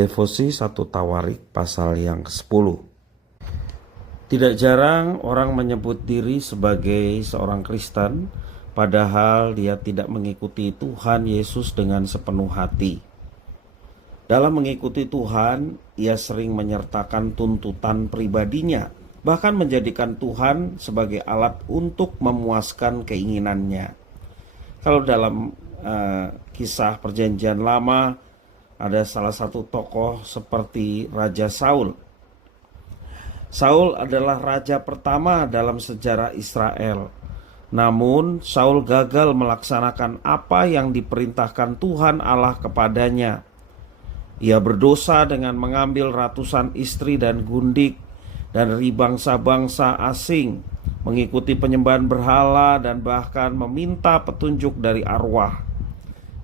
Devosi 1 Tawarik pasal yang ke-10. Tidak jarang orang menyebut diri sebagai seorang Kristen, padahal dia tidak mengikuti Tuhan Yesus dengan sepenuh hati. Dalam mengikuti Tuhan, ia sering menyertakan tuntutan pribadinya, bahkan menjadikan Tuhan sebagai alat untuk memuaskan keinginannya. Kalau dalam kisah Perjanjian Lama, ada salah satu tokoh seperti Raja Saul. Saul adalah raja pertama dalam sejarah Israel. Namun Saul gagal melaksanakan apa yang diperintahkan Tuhan Allah kepadanya. Ia berdosa dengan mengambil ratusan istri dan gundik dari bangsa-bangsa asing, mengikuti penyembahan berhala, dan bahkan meminta petunjuk dari arwah.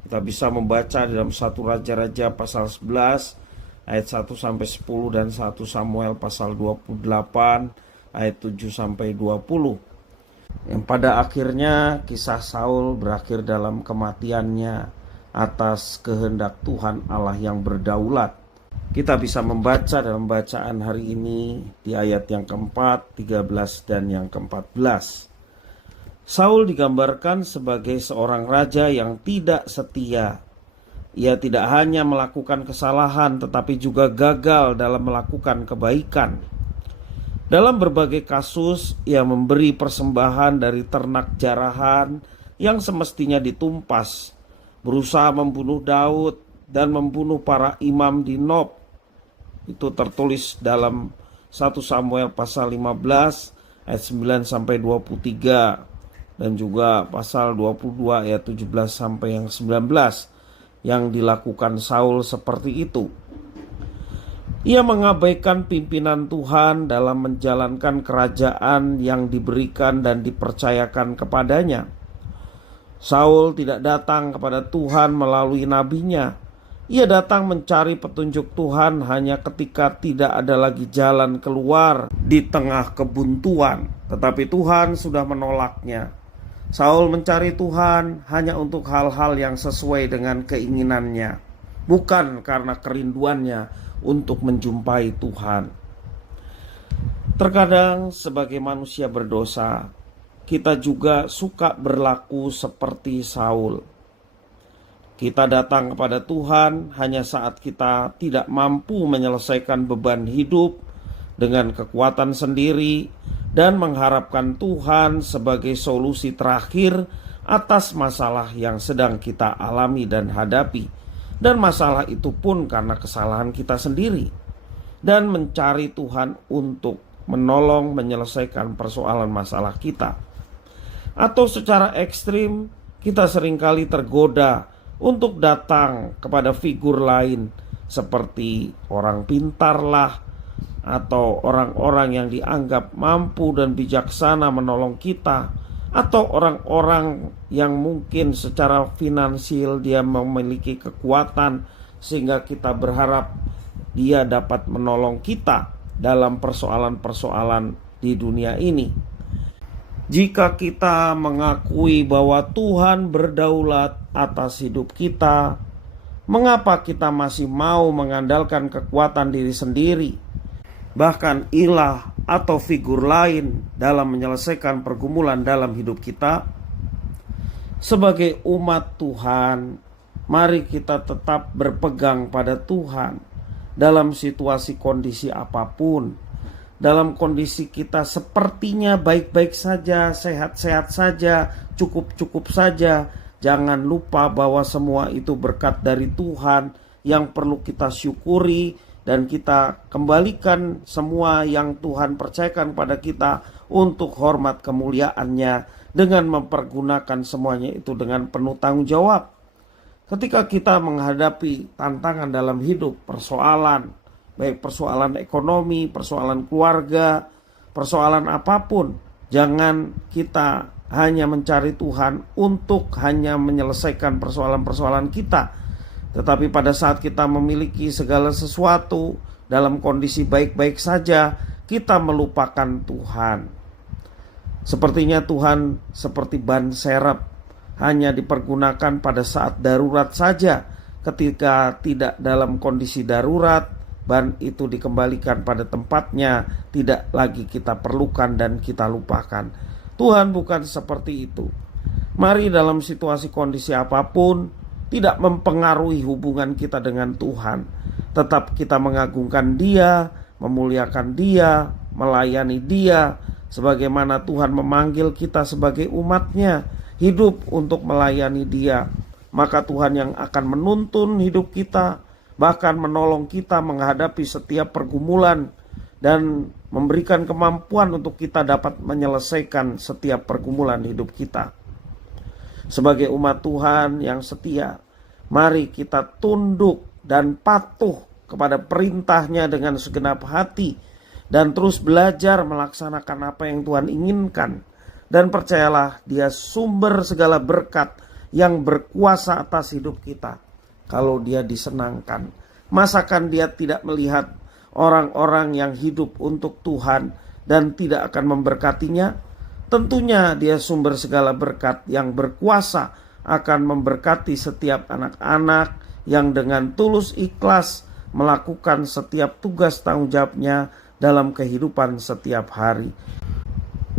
Kita bisa membaca dalam 1 Raja-Raja pasal 11 ayat 1-10 dan 1 Samuel pasal 28 ayat 7-20. Yang pada akhirnya kisah Saul berakhir dalam kematiannya atas kehendak Tuhan Allah yang berdaulat. Kita bisa membaca dalam bacaan hari ini di ayat yang keempat, 13 dan yang ke-14. Saul digambarkan sebagai seorang raja yang tidak setia. Ia tidak hanya melakukan kesalahan, tetapi juga gagal dalam melakukan kebaikan. Dalam berbagai kasus, ia memberi persembahan dari ternak jarahan yang semestinya ditumpas, berusaha membunuh Daud dan membunuh para imam di Nob. Itu tertulis dalam 1 Samuel pasal 15 ayat 9-23. Dan juga pasal 22 ayat 17 sampai yang 19 yang dilakukan Saul seperti itu. Ia mengabaikan pimpinan Tuhan dalam menjalankan kerajaan yang diberikan dan dipercayakan kepadanya. Saul tidak datang kepada Tuhan melalui nabinya. Ia datang mencari petunjuk Tuhan hanya ketika tidak ada lagi jalan keluar di tengah kebuntuan, tetapi Tuhan sudah menolaknya. Saul mencari Tuhan hanya untuk hal-hal yang sesuai dengan keinginannya, bukan karena kerinduannya untuk menjumpai Tuhan. Terkadang sebagai manusia berdosa, kita juga suka berlaku seperti Saul. Kita datang kepada Tuhan hanya saat kita tidak mampu menyelesaikan beban hidup dengan kekuatan sendiri, dan mengharapkan Tuhan sebagai solusi terakhir atas masalah yang sedang kita alami dan hadapi. Dan masalah itu pun karena kesalahan kita sendiri. Dan mencari Tuhan untuk menolong menyelesaikan persoalan masalah kita. Atau secara ekstrim, kita seringkali tergoda untuk datang kepada figur lain, seperti orang pintarlah, atau orang-orang yang dianggap mampu dan bijaksana menolong kita, atau orang-orang yang mungkin secara finansial dia memiliki kekuatan sehingga kita berharap dia dapat menolong kita dalam persoalan-persoalan di dunia ini. Jika kita mengakui bahwa Tuhan berdaulat atas hidup kita, mengapa kita masih mau mengandalkan kekuatan diri sendiri, bahkan ilah atau figur lain dalam menyelesaikan pergumulan dalam hidup kita? Sebagai umat Tuhan, mari kita tetap berpegang pada Tuhan dalam situasi kondisi apapun. Dalam kondisi kita sepertinya baik-baik saja, sehat-sehat saja, cukup-cukup saja, jangan lupa bahwa semua itu berkat dari Tuhan yang perlu kita syukuri, dan kita kembalikan semua yang Tuhan percayakan pada kita untuk hormat kemuliaannya, dengan mempergunakan semuanya itu dengan penuh tanggung jawab. Ketika kita menghadapi tantangan dalam hidup, persoalan, baik persoalan ekonomi, persoalan keluarga, persoalan apapun, jangan kita hanya mencari Tuhan untuk hanya menyelesaikan persoalan-persoalan kita. Tetapi pada saat kita memiliki segala sesuatu dalam kondisi baik-baik saja, kita melupakan Tuhan. Sepertinya Tuhan seperti ban serep, hanya dipergunakan pada saat darurat saja, ketika tidak dalam kondisi darurat, ban itu dikembalikan pada tempatnya, tidak lagi kita perlukan dan kita lupakan. Tuhan bukan seperti itu. Mari dalam situasi kondisi apapun, tidak mempengaruhi hubungan kita dengan Tuhan. Tetap kita mengagungkan Dia, memuliakan Dia, melayani Dia, sebagaimana Tuhan memanggil kita sebagai umat-Nya, hidup untuk melayani Dia. Maka Tuhan yang akan menuntun hidup kita, bahkan menolong kita menghadapi setiap pergumulan dan memberikan kemampuan untuk kita dapat menyelesaikan setiap pergumulan hidup kita. Sebagai umat Tuhan yang setia, mari kita tunduk dan patuh kepada perintah-Nya dengan segenap hati dan terus belajar melaksanakan apa yang Tuhan inginkan. Dan percayalah, Dia sumber segala berkat yang berkuasa atas hidup kita. Kalau Dia disenangkan, masakan Dia tidak melihat orang-orang yang hidup untuk Tuhan dan tidak akan memberkatinya? Tentunya Dia sumber segala berkat yang berkuasa akan memberkati setiap anak-anak yang dengan tulus ikhlas melakukan setiap tugas tanggung jawabnya dalam kehidupan setiap hari.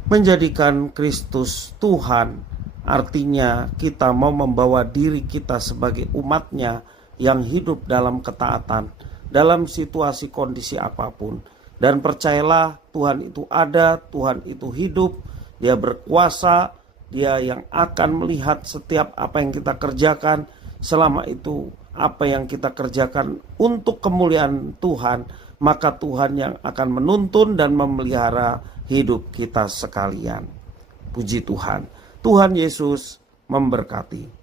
Menjadikan Kristus Tuhan artinya kita mau membawa diri kita sebagai umat-Nya yang hidup dalam ketaatan, dalam situasi kondisi apapun. Dan percayalah, Tuhan itu ada, Tuhan itu hidup, Dia berkuasa, Dia yang akan melihat setiap apa yang kita kerjakan. Selama itu apa yang kita kerjakan untuk kemuliaan Tuhan, maka Tuhan yang akan menuntun dan memelihara hidup kita sekalian. Puji Tuhan. Tuhan Yesus memberkati.